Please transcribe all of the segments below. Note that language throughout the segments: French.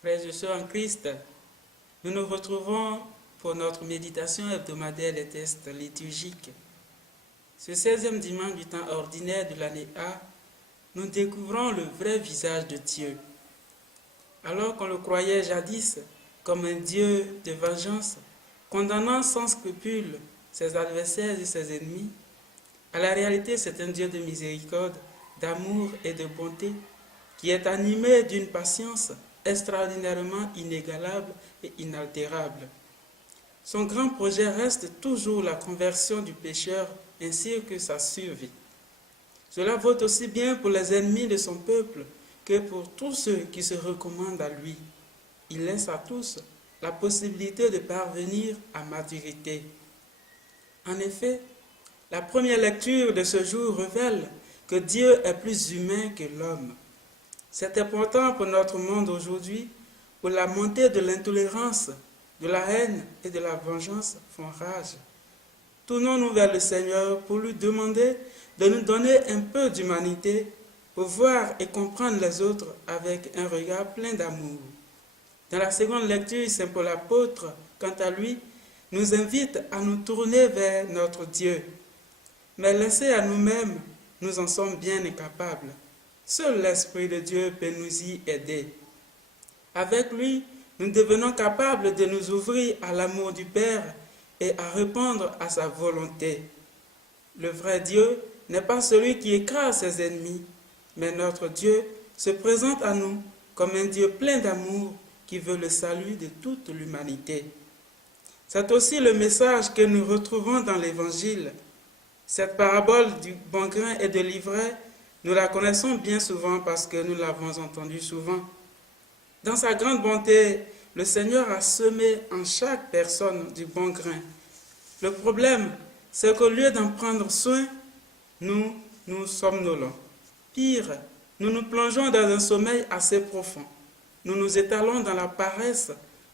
Frères et sœurs en Christ, nous nous retrouvons pour notre méditation hebdomadaire des textes liturgiques. Ce 16e dimanche du temps ordinaire de l'année A, nous découvrons le vrai visage de Dieu. Alors qu'on le croyait jadis comme un Dieu de vengeance, condamnant sans scrupule ses adversaires et ses ennemis, à la réalité c'est un Dieu de miséricorde, d'amour et de bonté, qui est animé d'une patience extraordinairement inégalable et inaltérable. Son grand projet reste toujours la conversion du pécheur ainsi que sa survie. Cela vaut aussi bien pour les ennemis de son peuple que pour tous ceux qui se recommandent à lui. Il laisse à tous la possibilité de parvenir à maturité. En effet, la première lecture de ce jour révèle que Dieu est plus humain que l'homme. C'est important pour notre monde aujourd'hui, où la montée de l'intolérance, de la haine et de la vengeance font rage. Tournons-nous vers le Seigneur pour lui demander de nous donner un peu d'humanité pour voir et comprendre les autres avec un regard plein d'amour. Dans la seconde lecture, Saint Paul apôtre, quant à lui, nous invite à nous tourner vers notre Dieu. Mais laissés à nous-mêmes, nous en sommes bien incapables. Seul l'Esprit de Dieu peut nous y aider. Avec lui, nous devenons capables de nous ouvrir à l'amour du Père et à répondre à sa volonté. Le vrai Dieu n'est pas celui qui écrase ses ennemis, mais notre Dieu se présente à nous comme un Dieu plein d'amour qui veut le salut de toute l'humanité. C'est aussi le message que nous retrouvons dans l'Évangile. Cette parabole du bon grain et de l'ivraie, nous la connaissons bien souvent parce que nous l'avons entendue souvent. Dans sa grande bonté, le Seigneur a semé en chaque personne du bon grain. Le problème, c'est qu'au lieu d'en prendre soin, nous somnolons. Pire, nous nous plongeons dans un sommeil assez profond. Nous nous étalons dans la paresse,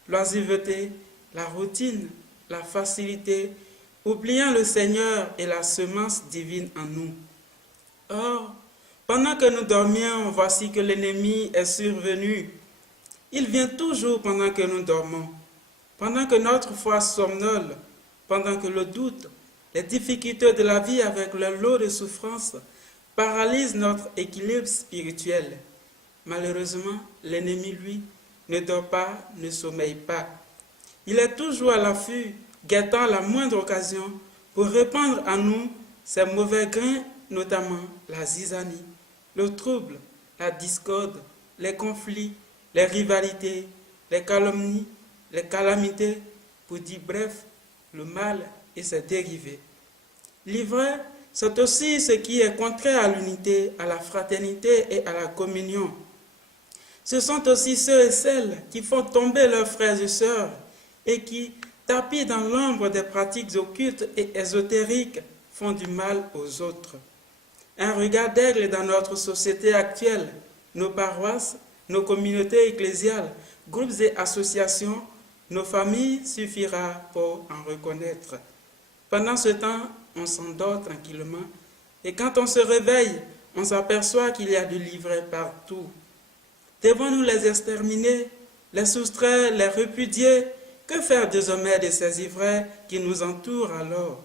l'oisiveté, la routine, la facilité, oubliant le Seigneur et la semence divine en nous. Or, pendant que nous dormions, voici que l'ennemi est survenu. Il vient toujours pendant que nous dormons, pendant que notre foi somnole, pendant que le doute, les difficultés de la vie avec leur lot de souffrances paralysent notre équilibre spirituel. Malheureusement, l'ennemi, lui, ne dort pas, ne sommeille pas. Il est toujours à l'affût, guettant la moindre occasion pour répandre en nous ces mauvais grains, notamment la zizanie, le trouble, la discorde, les conflits, les rivalités, les calomnies, les calamités, pour dire bref, le mal et ses dérivés. L'ivraie, c'est aussi ce qui est contraire à l'unité, à la fraternité et à la communion. Ce sont aussi ceux et celles qui font tomber leurs frères et sœurs et qui, tapis dans l'ombre des pratiques occultes et ésotériques, font du mal aux autres. Un regard d'aigle dans notre société actuelle, nos paroisses, nos communautés ecclésiales, groupes et associations, nos familles suffira pour en reconnaître. Pendant ce temps, on s'endort tranquillement et quand on se réveille, on s'aperçoit qu'il y a du livret partout. Devons-nous les exterminer, les soustraire, les répudier? Que faire désormais de ces ivraies qui nous entourent alors?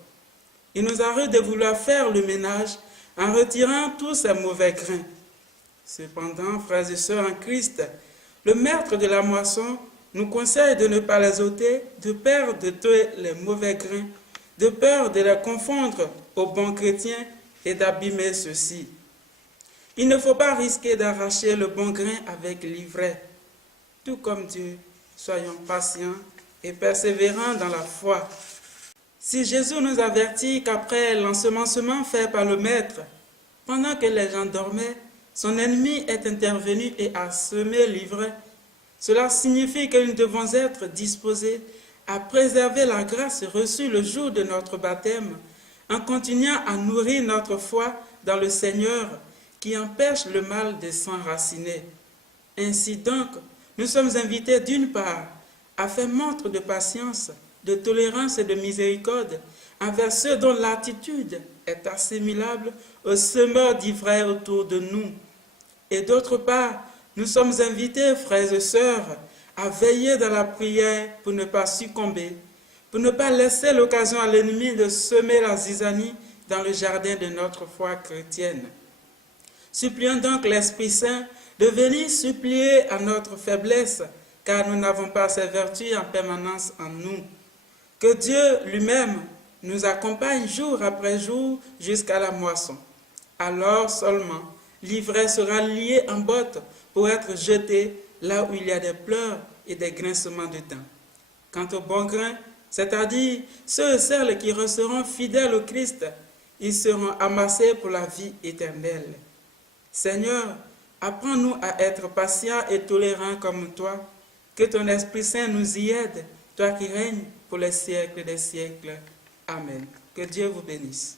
Il nous arrive de vouloir faire le ménage en retirant tous ces mauvais grains. Cependant, frères et sœurs en Christ, le maître de la moisson nous conseille de ne pas les ôter, de peur de tuer les mauvais grains, de peur de les confondre aux bons chrétiens et d'abîmer ceux-ci. Il ne faut pas risquer d'arracher le bon grain avec l'ivraie. Tout comme Dieu, soyons patients et persévérants dans la foi. Si Jésus nous avertit qu'après l'ensemencement fait par le Maître, pendant que les gens dormaient, son ennemi est intervenu et a semé l'ivraie, cela signifie que nous devons être disposés à préserver la grâce reçue le jour de notre baptême, en continuant à nourrir notre foi dans le Seigneur qui empêche le mal de s'enraciner. Ainsi donc, nous sommes invités d'une part à faire montre de patience, de tolérance et de miséricorde envers ceux dont l'attitude est assimilable aux semeurs d'ivraie autour de nous. Et d'autre part, nous sommes invités, frères et sœurs, à veiller dans la prière pour ne pas succomber, pour ne pas laisser l'occasion à l'ennemi de semer la zizanie dans le jardin de notre foi chrétienne. Supplions donc l'Esprit Saint de venir supplier à notre faiblesse, car nous n'avons pas ses vertus en permanence en nous. Que Dieu lui-même nous accompagne jour après jour jusqu'à la moisson. Alors seulement, l'ivraie sera liée en botte pour être jetée là où il y a des pleurs et des grincements de dents. Quant aux bons grains, c'est-à-dire ceux et celles qui resteront fidèles au Christ, ils seront amassés pour la vie éternelle. Seigneur, apprends-nous à être patients et tolérants comme toi. Que ton Esprit Saint nous y aide, toi qui règnes pour les siècles des siècles. Amen. Que Dieu vous bénisse.